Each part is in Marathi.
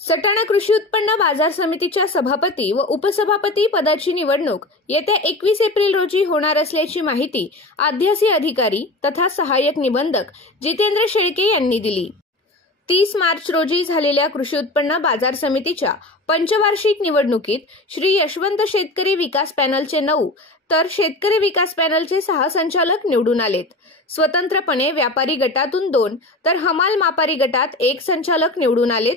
सटाणा कृषी उत्पन्न बाजार समितीच्या सभापती व उपसभापती पदाची निवडणूक येत्या 21 एप्रिल रोजी होणार असल्याची माहिती आद्यासी अधिकारी तथा सहाय्यक निबंधक जितेंद्र शेळके यांनी दिली। 30 मार्च रोजी झालेल्या कृषी उत्पन्न बाजार समितीच्या पंचवार्षिक निवडणुकीत श्री यशवंत शेतकरी विकास पॅनलचे 9 तर शेतकरी विकास पॅनलचे 6 संचालक निवडून आलेत। स्वतंत्रपणे व्यापारी गटातून 2 तर हमाल मापारी गटात 1 संचालक निवडून आलेत।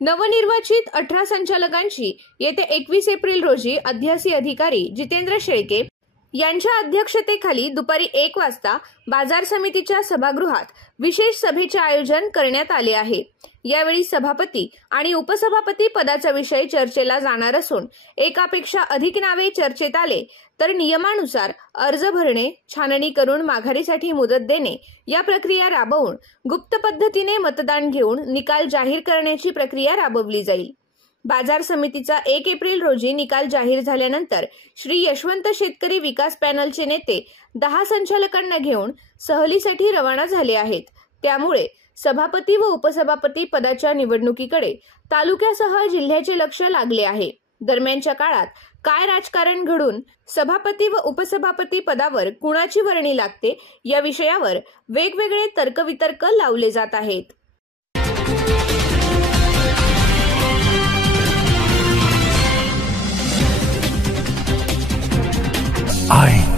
नवनिर्वाचित 18 संचालकांची येत्या 21 एप्रिल रोजी आद्यासी अधिकारी जितेंद्र शेळके यांच्या अध्यक्षतेखाली दुपारी 1 वाजता बाजार समितीच्या सभागृहात विशेष सभेचे आयोजन करण्यात आले आहे। यावेळी सभापती आणि उपसभापती पदाचा विषय चर्चेला जाणार असून एकापेक्षा अधिक नावे चर्चेत आले तर नियमानुसार अर्ज भरणे, छाननी करून माघारीसाठी मुदत देणे या प्रक्रिया राबवून गुप्त पद्धतीने मतदान घेऊन निकाल जाहीर करण्याची प्रक्रिया राबवली जाईल। बाजार समितीचा 1 एप्रिल रोजी निकाल जाहीर झाल्यानंतर श्री यशवंत शेतकरी विकास पॅनलचे नेते 10 संचालकांना घेऊन सहलीसाठी रवाना झाले आहेत। त्यामुळे सभापती व उपसभापती पदाच्या निवडणुकीकडे तालुक्यासह जिल्ह्याचे लक्ष लागले आहे। दरम्यानच्या काळात काय राजकारण घडून सभापती व उपसभापती पदावर कुणाची वर्णी लागते या विषयावर वेगवेगळे तर्कवितर्क लावले जात आहेत। I